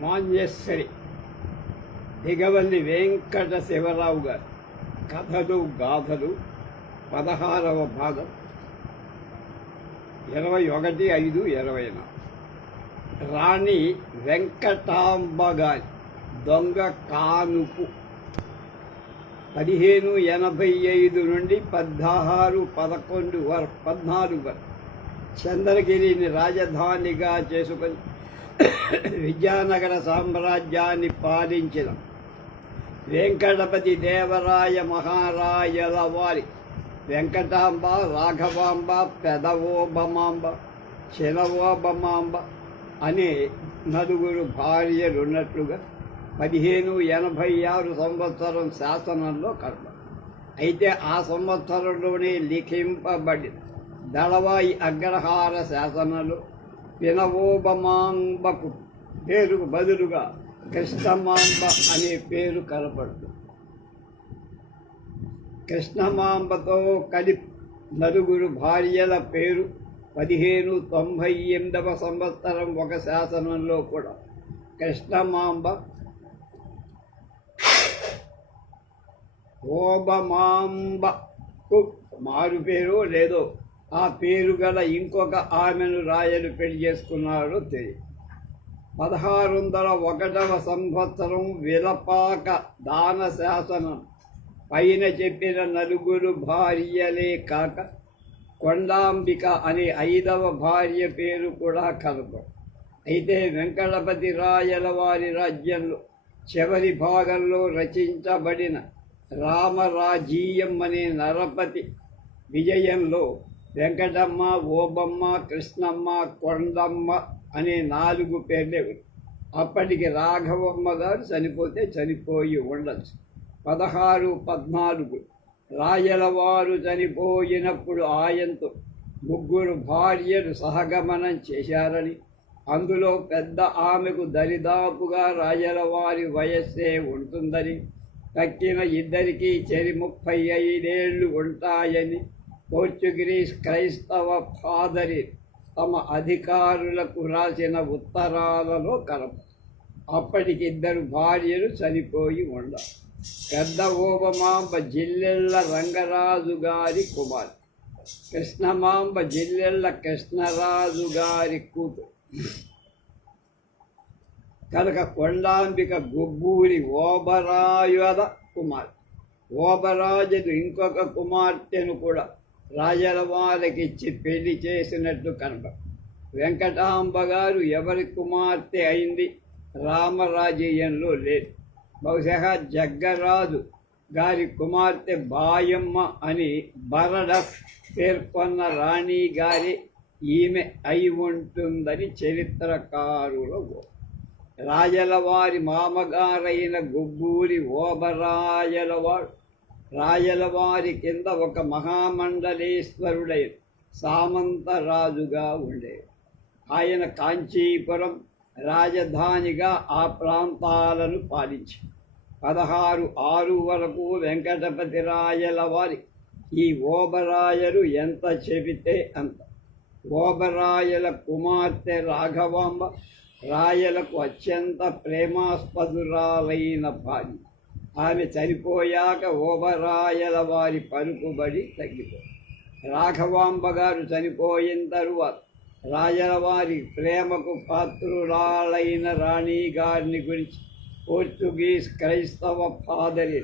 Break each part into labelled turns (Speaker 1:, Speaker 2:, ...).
Speaker 1: మాంజేశ్వరి దిగవల్లి వెంకట శివరావు గారు. కథలు గాథలు పదహారవ భాగం. ఇరవై ఒకటి ఐదు ఇరవై నాలుగు. రాణి వెంకటాంబ గారి దొంగ కానుపు. పదిహేను ఎనభై ఐదు నుండి పద్నారు పదకొండు వరకు పద్నాలుగు వరకు. చంద్రగిరిని రాజధానిగా చేసుకొని విద్యానగర సామ్రాజ్యాన్ని పాలించిన. వెంకటపతి దేవరాయ మహారాయల వారి వెంకటాంబ రాఘవాంబ పెదవోబమాంబ చినవోబమాంబ అనే నలుగురు భార్యలున్నట్లుగా పదిహేను ఎనభై ఆరు సంవత్సరం శాసనంలో కర్మ. అయితే ఆ సంవత్సరంలోనే లిఖింపబడిన దళవాయి అగ్రహార శాసనంలో వినవోబమాంబకు పేరుకు బదులుగా కృష్ణమాంబ అనే పేరు కనపడుతుంది. కృష్ణమాంబతో కలిపి నలుగురు భార్యల పేరు పదిహేను తొంభై ఎనిమిదవ సంవత్సరం ఒక శాసనంలో కూడా. కృష్ణమాంబ ఓబమాంబకు మారు పేరు లేదో ఆ పేరు గల ఇంకొక ఆమెను రాయలు పెళ్ళి చేసుకున్నాడు తెలియదు. పదహారు వందల ఒకటవ సంవత్సరం విలపాక దాన శాసనం పైన చెప్పిన నలుగురు భార్యలే కాక కొండాంబిక అనే ఐదవ భార్య పేరు కూడా కలప అయితే వెంకటపతి రాయల వారి రాజ్యంలో చివరి భాగంలో రచించబడిన రామరాజీయం అనే నరపతి విజయంలో వెంకటమ్మ ఓబమ్మ కృష్ణమ్మ కొండమ్మ అనే నాలుగు పేర్లే అప్పటికి రాఘవమ్మ గారు చనిపోతే చనిపోయి ఉండచ్చు. పదహారు పద్నాలుగు. రాయలవారు చనిపోయినప్పుడు ఆయనతో ముగ్గురు భార్యలు సహగమనం చేశారని అందులో పెద్ద ఆమెకు దరిదాపుగా రాయలవారి వయస్సే ఉంటుందని తక్కిన ఇద్దరికీ చెరి ముప్పై ఐదేళ్ళు ఉంటాయని పోర్చుగీస్ క్రైస్తవ ఫాదరి తమ అధికారులకు రాసిన ఉత్తరాలలో కలప. అప్పటికి ఇద్దరు భార్యలు చనిపోయి ఉండ పెద్ద ఓబమాంబ జిల్లెళ్ళ రంగరాజు గారి కుమార్ కృష్ణమాంబ జిల్లెళ్ళ కృష్ణరాజు గారి కూతురు. కనుక కొండాంబిక గుబ్బూరి ఓబరాయుధ కుమార్ ఓబరాజుడు ఇంకొక కుమార్తెను కూడా రాజల వారికి ఇచ్చి పెళ్ళి చేసినట్టు కనప. వెంకటాంబ గారు ఎవరి కుమార్తె అయింది రామరాజీయంలో లేదు. బహుశా జగ్గరాజు గారి కుమార్తె బాయమ్మ అని బరడ పేర్కొన్న రాణి గారి ఈమె అయి ఉంటుందని చరిత్రకారుల రాజల వారి మామగారైన గుబ్బూరి ఓబరాయలవాడు రాయలవారి కింద ఒక మహామండలేశ్వరుడై సామంతరాజుగా ఉండేది ఆయన కాంచీపురం రాజధానిగా ఆ ప్రాంతాలను పాలించి పదహారు ఆరు వరకు వెంకటపతి రాయల వారి ఈ ఓబరాయలు ఎంత చెబితే అంత. ఓబరాయల కుమార్తె రాఘవాంబ రాయలకు అత్యంత ప్రేమాస్పదురాలైన భార్య. ఆమె చనిపోయాక ఓబరాయల వారి పలుకుబడి తగ్గిపోయింది రాఘవాంబ గారు చనిపోయిన తరువాత రాజలవారి ప్రేమకు పాత్రురాలైన రాణి గారిని గురించి పోర్చుగీస్ క్రైస్తవ ఫాదరి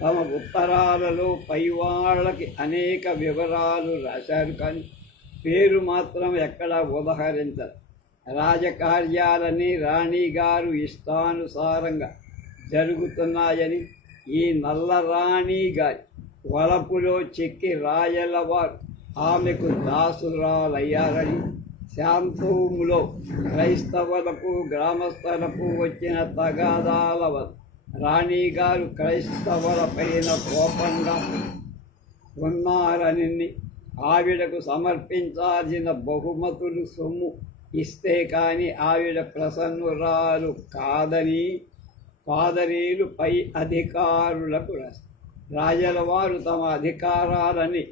Speaker 1: తమ ఉత్తరాలలో పైవాళ్ళకి అనేక వివరాలు రాశారు కానీ పేరు మాత్రం ఎక్కడా ఉదహరించరు రాజకార్యాలని రాణి గారు ఇష్టానుసారంగా జరుగుతున్నాయని ఈ నల్లరాణి గారి వలపులో చెక్కి రాయల వారు ఆమెకు దాసురాలయ్యారని శాంతూములో క్రైస్తవులకు గ్రామస్తులకు వచ్చిన తగాదాల రాణిగారు క్రైస్తవుల పైన కోపంగా ఉన్నారని ఆవిడకు సమర్పించాల్సిన బహుమతులు సొమ్ము ఇస్తే కానీ ఆవిడ ప్రసన్నురాలు కాదని పాదరీలు పై అధికారులకు రాజల వారు తమ అధికారాలని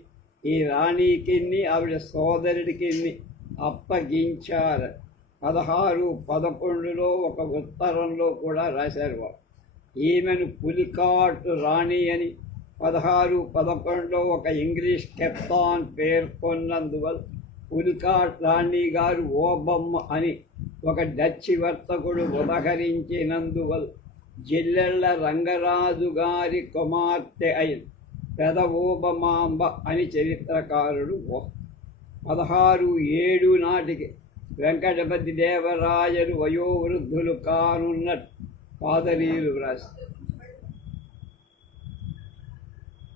Speaker 1: ఈ రాణికిన్ని ఆవిడ సోదరుడికి అప్పగించారు. పదహారు పదకొండులో ఒక ఉత్తరంలో కూడా రాశారు వారు. ఈమెను పులికాటు రాణి అని పదహారు పదకొండులో ఒక ఇంగ్లీష్ కెప్తాన్ పేర్కొన్నందువల్ల పులికాట్ రాణి గారు ఓబమ్మ అని ఒక డచ్చి వర్తకుడు ఉదహరించినందువల్ల జిల్లెళ్ళ రంగరాజు గారి కుమార్తె అయిన పెదవోబమాంబ అని చరిత్రకారుడు ఓ పదహారు ఏడు నాటికి వెంకటపతి దేవరాయలు వయోవృద్ధులు కానున్నట్టు పాదరీలు వ్రాస్తారు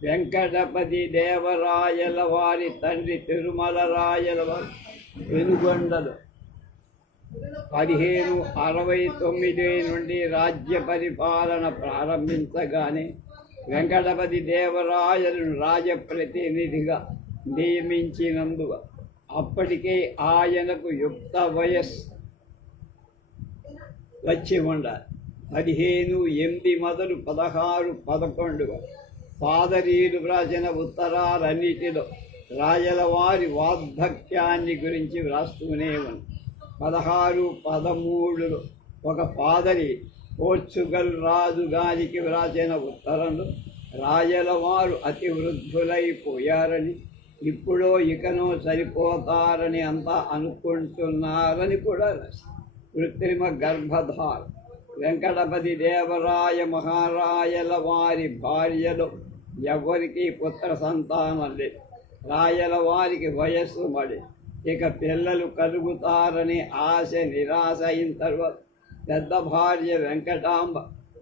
Speaker 1: వెంకటపతి దేవరాయల వారి తండ్రి తిరుమల రాయల వారి వెనుగొండలు పదిహేను అరవై తొమ్మిది నుండి రాజ్య పరిపాలన ప్రారంభించగానే వెంకటపతి దేవరాయలను రాజప్రతినిధిగా నియమించినందు అప్పటికే ఆయనకు యుక్త వయస్సు వచ్చి ఉండాలి పదిహేను ఎనిమిది మొదలు పదహారు పదకొండు ఫాదరీలు వ్రాసిన ఉత్తరాలన్నిటిలో రాజల వారి వార్ధక్యాన్ని గురించి వ్రాస్తూనే ఉంది పదహారు పదమూడులో ఒక పాదరి పోర్చుగల్ రాజు గారికి వ్రాసిన ఉత్తరంలో రాజల వారు అతి వృద్ధులైపోయారని ఇప్పుడో ఇకనో సరిపోతారని అంతా అనుకుంటున్నారని కూడా రాశారు. కృత్రిమ గర్భధార వెంకటపతి దేవరాయ మహారాయల వారి భార్యలు ఎవరికి పుత్ర సంతానం లేదు. రాయల వారికి వయస్సు మడి ఇక పిల్లలు కలుగుతారని ఆశ నిరాశ అయిన తర్వాత పెద్ద భార్య వెంకటాంబ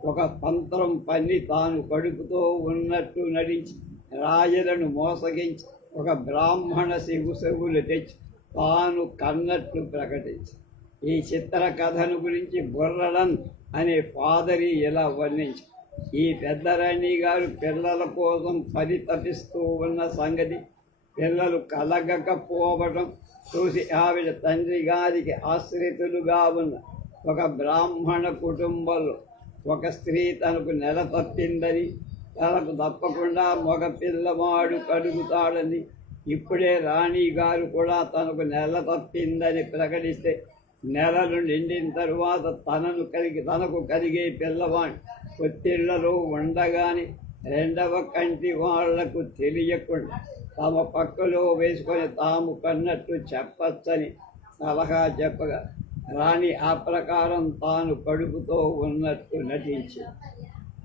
Speaker 1: ఒక పంత్రం పన్ని తాను కడుపుతో ఉన్నట్టు నటించి రాజులను మోసగించి ఒక బ్రాహ్మణ శివు తెచ్చి తాను కన్నట్టు ప్రకటించి. ఈ చిత్ర కథను గురించి బుర్రడన్ అనే ఫాదరి ఇలా వర్ణించి ఈ పెద్దరాణి గారు పిల్లల కోసం పరితపిస్తూ ఉన్న సంగతి పిల్లలు కలగకపోవడం చూసి ఆవిడ తండ్రి గారికి ఆశ్రితులుగా ఉన్న ఒక బ్రాహ్మణ కుటుంబంలో ఒక స్త్రీ తనకు నెల తప్పిందని తనకు తప్పకుండా మగ పిల్లవాడు కడుగుతాడని ఇప్పుడే రాణి గారు కూడా తనకు నెల తప్పిందని ప్రకటిస్తే నెలలు నిండిన తరువాత తనను కలిగి తనకు కలిగే పిల్లవాడు కొత్తిళ్ళలో ఉండగానే రెండవ కంటి వాళ్ళకు తెలియకుండా తమ పక్కలో వేసుకొని తాము కన్నట్టు చెప్పచ్చని సలహా చెప్పగా రాణి ఆ ప్రకారం తాను కడుపుతో ఉన్నట్టు నటించింది.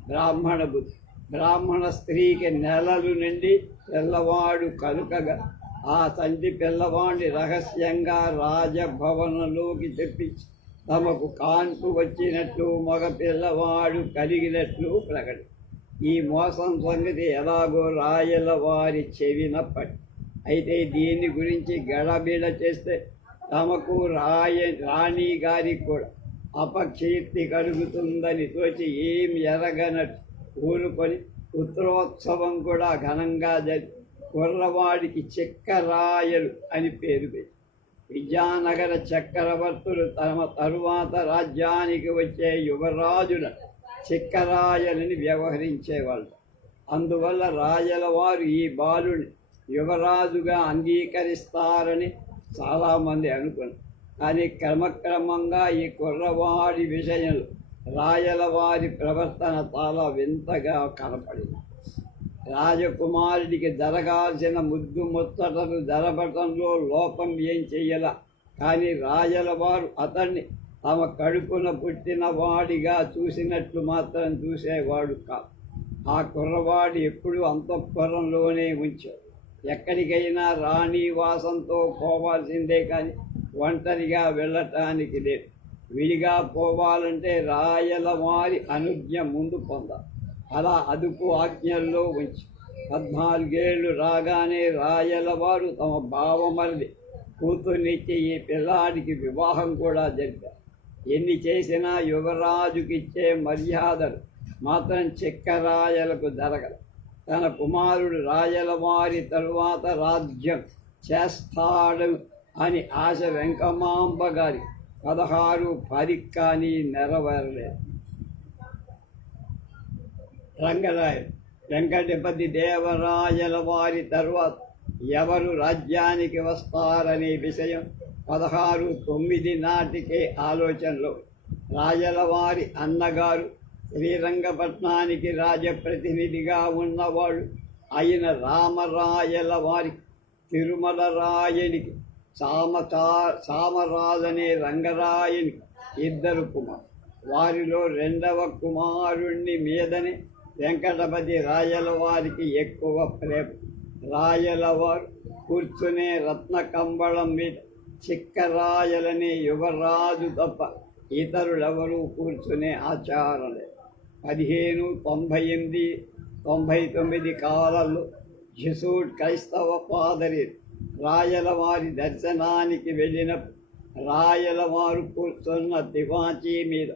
Speaker 1: బ్రాహ్మణ బుద్ధి. బ్రాహ్మణ స్త్రీకి నెలలు నిండి పిల్లవాడు కలుకగా ఆ తండ్రి పిల్లవాడిని రహస్యంగా రాజభవనంలోకి తెప్పించి తమకు కాన్పు వచ్చినట్లు మగ పిల్లవాడు కలిగినట్లు ప్రకటి ఈ మోసం సంగతి ఎలాగో రాయల వారి చెవినప్పటి. అయితే దీని గురించి గడబిడ చేస్తే తమకు రాయ రాణి గారికి కూడా అపకీర్తి కలుగుతుందని తోచి ఏం ఎరగనట్టు ఊరుకొని ఉత్తరోత్సవం కూడా ఘనంగా జరిగి కుర్రవాడికి చెక్కరాయలు అని పేరు పెట్టి. విజయనగర చక్రవర్తులు తమ తరువాత రాజ్యానికి వచ్చే యువరాజుల చిక్కరాయలని వ్యవహరించేవాళ్ళు. అందువల్ల రాయల వారు ఈ బాలుని యువరాజుగా అంగీకరిస్తారని చాలామంది అనుకున్నారు. కానీ క్రమక్రమంగా ఈ కుర్రవాడి విషయంలో రాయల వారి ప్రవర్తన చాలా వింతగా కనపడింది. రాజకుమారుడికి జరగాల్సిన ముద్దు ముచ్చటలు జరపటంలో లోపం ఏం చెయ్యల? కానీ రాయల వారు అతన్ని తమ కడుపున పుట్టిన వాడిగా చూసినట్లు మాత్రం చూసేవాడు కాదు ఆ కుర్రవాడు ఎప్పుడు అంతఃపురంలోనే ఉంచాడు. ఎక్కడికైనా రాణి వాసంతో పోవాల్సిందే కానీ ఒంటరిగా వెళ్ళటానికి లేదు. విడిగా పోవాలంటే రాయల వారి అనుజ్ఞ ముందు పొందాలి. అలా అదుపు ఆజ్ఞల్లో ఉంచి పద్నాలుగేళ్ళు రాగానే రాయల వారు తమ బావమరిది కూతుర్నిచ్చి ఈ పిల్లాడికి వివాహం కూడా జరిపారు. ఎన్ని చేసినా యువరాజుకిచ్చే మర్యాదలు మాత్రం చెక్కరాయలకు జరగదు తన కుమారుడు రాయల వారి తరువాత రాజ్యం చేస్తాడు అని ఆశ వెంకమాంబ గారి పదహారు పది కానీ నెరవేరలేదు. రంగరాయ వెంకటపతి దేవరాయల వారి తర్వాత ఎవరు రాజ్యానికి వస్తారనే విషయం పదహారు తొమ్మిది నాటికే ఆలోచనలో. రాజలవారి అన్నగారు శ్రీరంగపట్నానికి రాజప్రతినిధిగా ఉన్నవాడు అయిన రామరాయల వారి తిరుమల రాయనికి సామతా సామరాజనే రంగరాయనికి ఇద్దరు కుమార్ వారిలో రెండవ కుమారుణ్ణి మీదనే వెంకటపతి రాయల వారికి ఎక్కువ ప్రేమ. రాయల వారు కూర్చునే రత్న కంబళం మీద చిక్కరాయలనే యువరాజు తప్ప ఇతరులెవరూ కూర్చునే ఆచారలే. పదిహేను తొంభై ఎనిమిది తొంభై తొమ్మిది కాలంలో జిసూడ్ క్రైస్తవ పాదరి రాయలవారి దర్శనానికి వెళ్ళినప్పుడు రాయలవారు కూర్చున్న తివాచీ మీద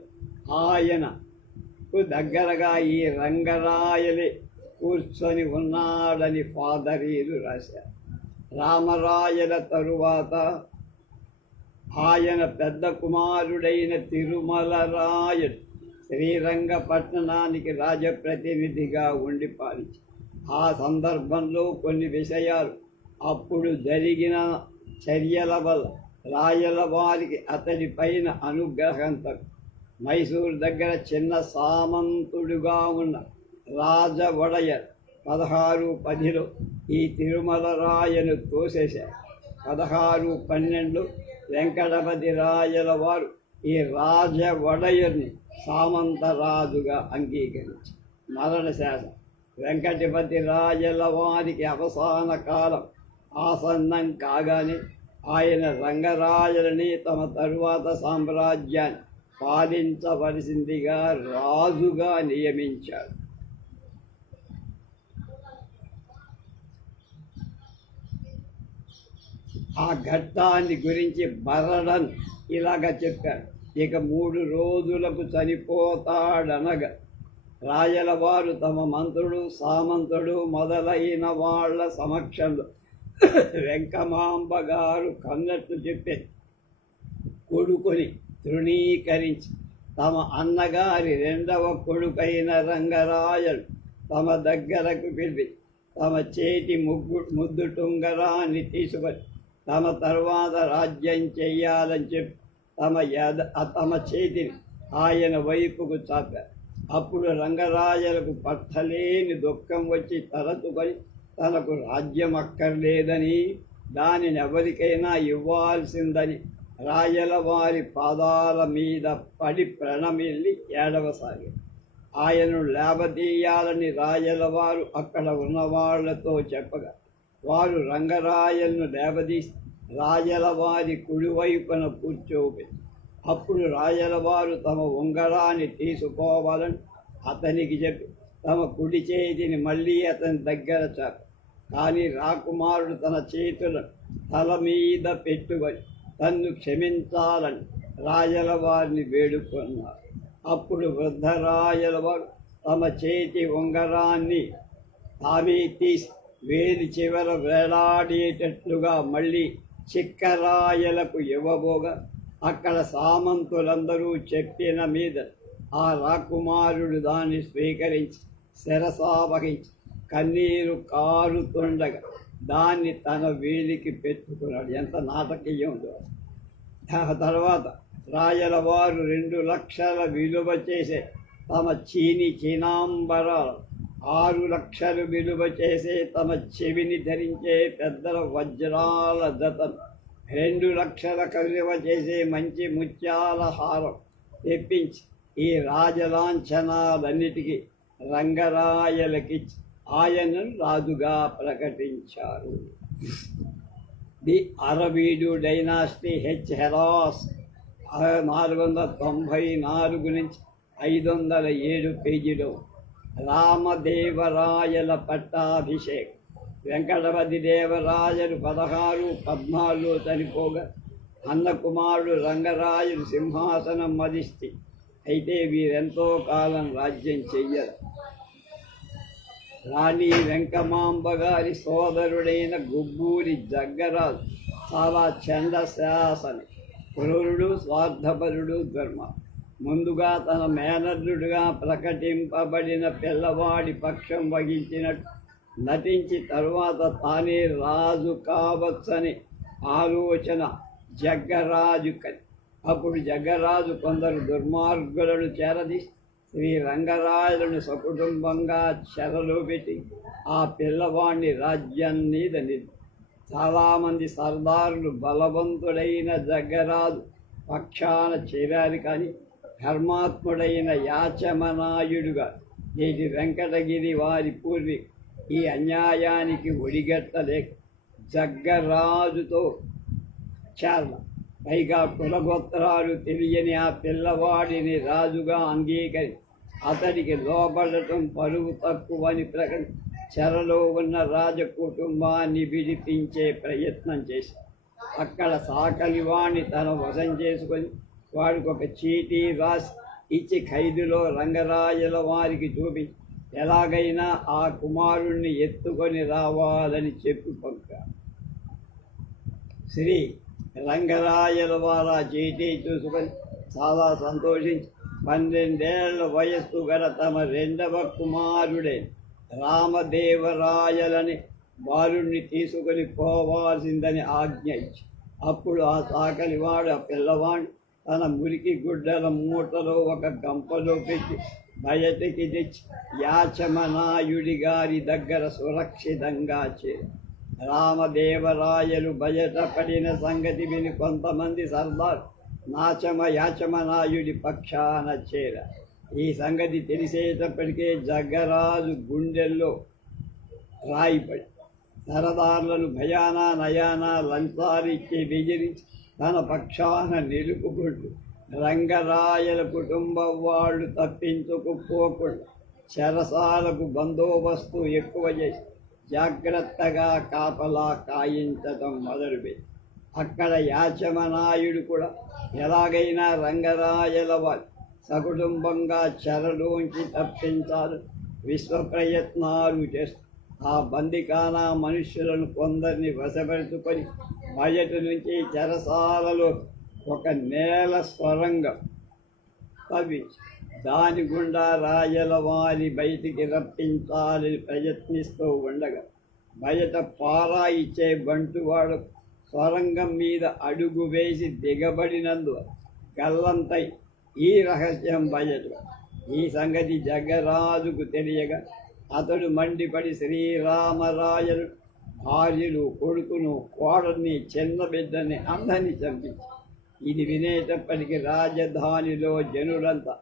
Speaker 1: ఆయనకు దగ్గరగా ఈ రంగరాయలే కూర్చొని ఉన్నాడని ఫాదరీలు రాశారు. రామరాయల తరువాత ఆయన పెద్ద కుమారుడైన తిరుమల రాయుడు శ్రీరంగపట్టణానికి రాజప్రతినిధిగా ఉండి పాలించి ఆ సందర్భంలో కొన్ని విషయాలు అప్పుడు జరిగిన చర్యల వల్ల రాయల వారికి అతడి పైన అనుగ్రహంతో మైసూరు దగ్గర చిన్న సామంతుడుగా ఉన్న రాజ ఒడయర్ పదహారు పదిలో ఈ తిరుమల రాయను తోసేశారు. పదహారు పన్నెండు వెంకటపతి రాయల వారు ఈ రాజ ఒడయర్ని సామంతరాజుగా అంగీకరించి మరణశాసనం. వెంకటపతి రాజల వారికి అవసాన కాలం ఆసన్నం కాగానే ఆయన రంగరాజులని తమ తరువాత సామ్రాజ్యాన్ని పాలించవలసిందిగా రాజుగా నియమించారు. ఆ ఘట్టాన్ని గురించి భరణన్ ఇలాగ చెప్పాడు ఇక మూడు రోజులకు చనిపోతాడనగా రాజల వారు తమ మంత్రుడు సామంతుడు మొదలైన వాళ్ళ సమక్షంలో వెంకమాంబ గారు కన్నట్టు చెప్పే కొడుకుని తృణీకరించి తమ అన్నగారి రెండవ కొడుకైన రంగరాయలు తమ దగ్గరకు పిలిపి తమ చేతి ముగ్గు ముద్దు టుంగరాన్ని తీసుకొని తమ తర్వాత రాజ్యం చెయ్యాలని చెప్పి తమ యద తమ చేతిని ఆయన వైపుకు చాపారు అప్పుడు రంగరాజులకు పట్టలేని దుఃఖం వచ్చి తరచుకొని తనకు రాజ్యం అక్కర్లేదని దానిని ఎవరికైనా ఇవ్వాల్సిందని రాయల వారి పాదాల మీద పడి ప్రణమిల్లి ఏడవసాగి ఆయనను లేవదీయాలని రాయల వారు అక్కడ ఉన్న వాళ్ళతో చెప్పగా వారు రంగరాయలను లేవదీసి రాయల వారి కుడివైపున కూర్చోబెట్టి అప్పుడు రాయల వారు తమ ఉంగరాన్ని తీసుకోవాలని అతనికి చెప్పి తమ కుడి చేతిని మళ్ళీ అతని దగ్గర చాపు. కానీ రాకుమారుడు తన చేతులను తల మీద పెట్టుకొని తన్ను క్షమించాలని రాయల వారిని వేడుకున్నారు. అప్పుడు వృద్ధరాయల వారు తమ చేతి ఉంగరాన్ని తామే తీసి వేలి చివర వేలాడేటట్లుగా మళ్ళీ చిక్కరాయలకు ఇవ్వబోగా. అక్కడ సామంతులందరూ చెప్పిన మీద ఆ రాకుమారుడు దాన్ని స్వీకరించి శిరసావహించి కన్నీరు కారుతుండగా దాన్ని తన వీలికి పెట్టుకున్నాడు. ఎంత నాటకీయం తర్వాత రాయల వారు రెండు లక్షల విలువ చేసే తమ చీని చీనాంబరాలు ఆరు లక్షలు విలువ చేసే తమ చెవిని ధరించే పెద్దల వజ్రాల జతను రెండు లక్షల విలువ చేసే మంచి ముత్యాల హారం తెప్పించి ఈ రాజలాంఛనాలన్నిటికీ రంగరాయలకిచ్చి ఆయనను రాజుగా ప్రకటించారు. The Aravidu dynasty H Heras నాలుగు వందల తొంభై నాలుగు నుంచి ఐదు వందల ఏడు పేజీలో రామదేవరాయల పట్టాభిషేకం. వెంకటపతి దేవరాయలు పదహారు పద్నాలుగు చనిపోగా అన్నకుమారుడు రంగరాయుడు సింహాసనం మదిస్తే అయితే వీరెంతో కాలం రాజ్యం చెయ్యరు. రాణి వెంకమాంబ గారి సోదరుడైన గుబ్బూరి జగ్గరాజు చాలా చండశాసని క్రూరుడు స్వార్థపరుడు ధర్మ ముందుగా తన మేనల్లుడుగా ప్రకటింపబడిన పిల్లవాడి పక్షం వహించినట్టు నటించి తరువాత తానే రాజు కావచ్చని ఆలోచన జగ్గరాజు కలి అప్పుడు జగ్గరాజు కొందరు దుర్మార్గులను చేరదీసి శ్రీ రంగరాజులను సకుటుంబంగా చెరలో పెట్టి ఆ పిల్లవాడిని రాజ్యాన్ని మీద చాలామంది సర్దారులు బలవంతుడైన జగ్గరాజు పక్షాన చేరారు కానీ ధర్మాత్ముడైన యాచమనాయుడుగా నేటి వెంకటగిరి వారి పూర్వి ఈ అన్యాయానికి ఒడిగట్టలేక జగ్గరాజుతో చేరల. పైగా కులగోత్రాలు తెలియని ఆ పిల్లవాడిని రాజుగా అంగీకరి అతడికి లోబడటం పరువు తక్కువని ప్రకటి చెరలో ఉన్న రాజకుటుంబాన్ని విడిపించే ప్రయత్నం చేసి అక్కడ సాకలివాణ్ణి తన వశం చేసుకొని వాడికి ఒక చీటీ రాసి ఇచ్చి ఖైదులో రంగరాజుల వారికి చూపి ఎలాగైనా ఆ కుమారుణ్ణి ఎత్తుకొని రావాలని చెప్పి పంపారు శ్రీ రంగరాజుల వారు ఆ చీటీ చూసుకొని చాలా సంతోషించి పన్నెండేళ్ళ వయస్సు గల తమ రెండవ కుమారుడే రామదేవరాయలని బాలుణ్ణి తీసుకొని పోవాల్సిందని ఆజ్ఞ ఇచ్చి అప్పుడు ఆ సాకలివాడు ఆ పిల్లవాడు తన మురికి గుడ్డల మూటలో ఒక గంపలో పెట్టి బయటికి తెచ్చి యాచమనాయుడి గారి దగ్గర సురక్షితంగా చే రామదేవరాయలు బయట పడిన సంగతి విని కొంతమంది సర్దార్ నాచమ యాచమనాయుడి పక్షాన చేర. ఈ సంగతి తెలిసేటప్పటికే జగ్గరాజు గుండెల్లో రాయిపడి సరదారులను భయానా నయానా లంచాలిచ్చి బెదిరించి తన పక్షాన నిలుపుకుంటూ రంగరాయల కుటుంబం వాళ్ళు తప్పించుకుపోకుండా చెరసాలకు బందోబస్తు ఎక్కువ చేసి జాగ్రత్తగా కాపలా కాయించటం మొదలుపెట్టి అక్కడ యాచమనాయుడు కూడా ఎలాగైనా రంగరాయల వారి సకుటుంబంగా చెరలోంచి తప్పించాలి విశ్వ ప్రయత్నాలు చేస్తూ ఆ బందికానా మనుషులను కొందరిని వశపెట్టుకొని మొదటి నుంచి చెరసాలలో ఒక నేల స్వరంగం. తవ్వించి దాని గుండా రాయల వారి బయటికి రప్పించాలని ప్రయత్నిస్తూ ఉండగా బయట పారా ఇచ్చే బంటువాడు స్వరంగం మీద అడుగు వేసి దిగబడినందు గల్లంతై ఈ రహస్యం బయట ఈ సంగతి జగరాజుకు తెలియగా అతడు మండిపడి శ్రీరామరాయలు భార్యలు కొడుకును కోడల్ని చిన్న బిడ్డని అందరినీ చంపించి. ఇది వినేటప్పటికి రాజధానిలో జనులంతా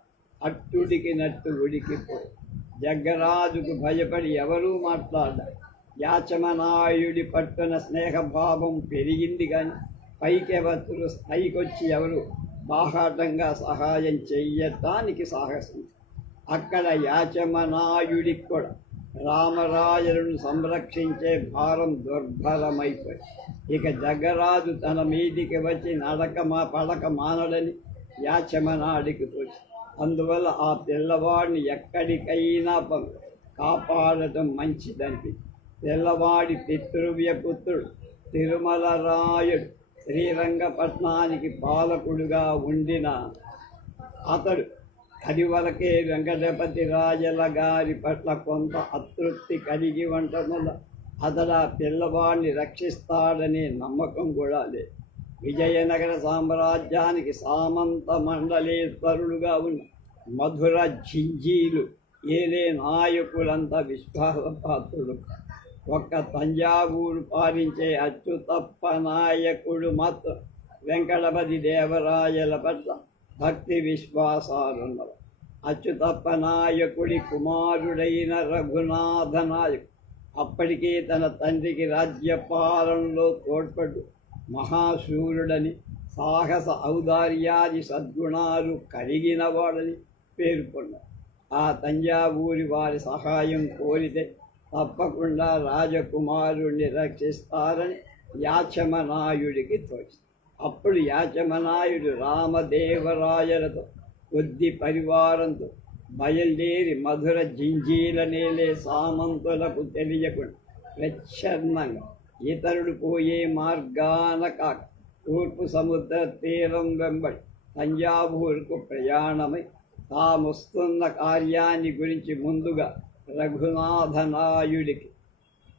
Speaker 1: అట్టుడికి నట్టు ఉడికిపోయి. జగ్గరాజుకు భయపడి ఎవరూ మాట్లాడారు యాచమనాయుడి పట్టున స్నేహభావం పెరిగింది కానీ పైకెవతులు స్థాయికొచ్చి ఎవరు బాహాటంగా సహాయం చెయ్యటానికి సాహసం. అక్కడ యాచమనాయుడికి కూడా రామరాజులను సంరక్షించే భారం దుర్భరమైపోయి. ఇక జగరాజు తన మీదికి వచ్చి నడక మా పడక మానడని యాచమనాడికి పోయి. అందువల్ల ఆ పిల్లవాడిని ఎక్కడికైనా కాపాడటం మంచిదండి పిల్లవాడి పితృవ్య పుత్రుడు తిరుమల రాయుడు శ్రీరంగపట్నానికి పాలకుడుగా ఉండిన అతడు అది వెంకటపతి రాజల గారి పట్ల కొంత అతృప్తి కలిగి ఉండటం అతడు ఆ పిల్లవాడిని రక్షిస్తాడనే నమ్మకం కూడా లేదు. విజయనగర సామ్రాజ్యానికి సామంత మండలేశ్వరుడుగా ఉన్న మధుర జింజీలు ఏలే నాయకులంతా విశ్వాసపాత్రుడు ఒక్క తంజావూరు పాలించే అచ్యుతప్ప నాయకుడు మాత్రం వెంకటపతి దేవరాయల పట్ల భక్తి విశ్వాసానందం. అచ్యుతప్ప నాయకుడి కుమారుడైన రఘునాథ నాయకు అప్పటికే తన తండ్రికి రాజ్యపాలనలో తోడ్పడు మహాశూరుడని సాహస ఔదార్యాది సద్గుణాలు కలిగినవాడని పేర్కొన్నారు ఆ తంజావూరి వారి సహాయం కోరితే తప్పకుండా రాజకుమారుణ్ణి రక్షిస్తారని యాచమనాయుడికి తోచింది. అప్పుడు యాచమనాయుడు రామదేవరాయలతో కొద్ది పరివారంతో బయలుదేరి మధుర జింజీల నేలే సామంతులకు తెలియకుండా ప్రచ్ఛన్నంగా ఇతరుడు పోయే మార్గాన కాక తూర్పు సముద్ర తీరం వెంబడి తంజావూరుకు ప్రయాణమై తామొస్తున్న కార్యాన్ని గురించి ముందుగా రఘునాథనాయుడికి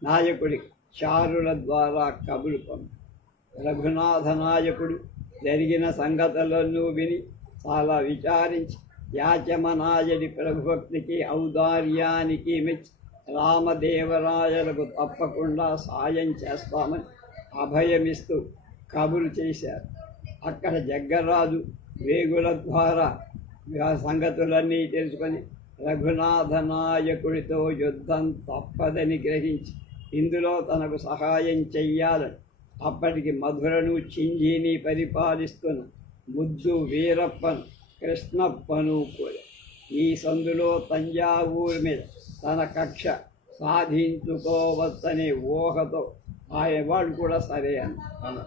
Speaker 1: నాయకుడికి చారుల ద్వారా కబులు పంపి. రఘునాథ నాయకుడు జరిగిన సంగతులను విని చాలా విచారించి యాచమనాయడి ప్రభుభక్తికి ఔదార్యానికి మెచ్చి రామదేవరాయలకు తప్పకుండా సాయం చేస్తామని అభయమిస్తూ కబురు చేశారు. అక్కడ జగ్గరాజు వేగుల ద్వారా సంగతులన్నీ తెలుసుకొని రఘునాథ నాయకుడితో యుద్ధం తప్పదని గ్రహించి ఇందులో తనకు సహాయం చెయ్యాలని అప్పటికి మధురను చింజీని పరిపాలిస్తున్న ముద్దు వీరప్పను కృష్ణప్పను కూడా. ఈ సందులో తంజావూరు మీద తన కక్ష సాధించుకోవచ్చనే ఊహతో ఆయన వాళ్ళు కూడా సరే
Speaker 2: అన్న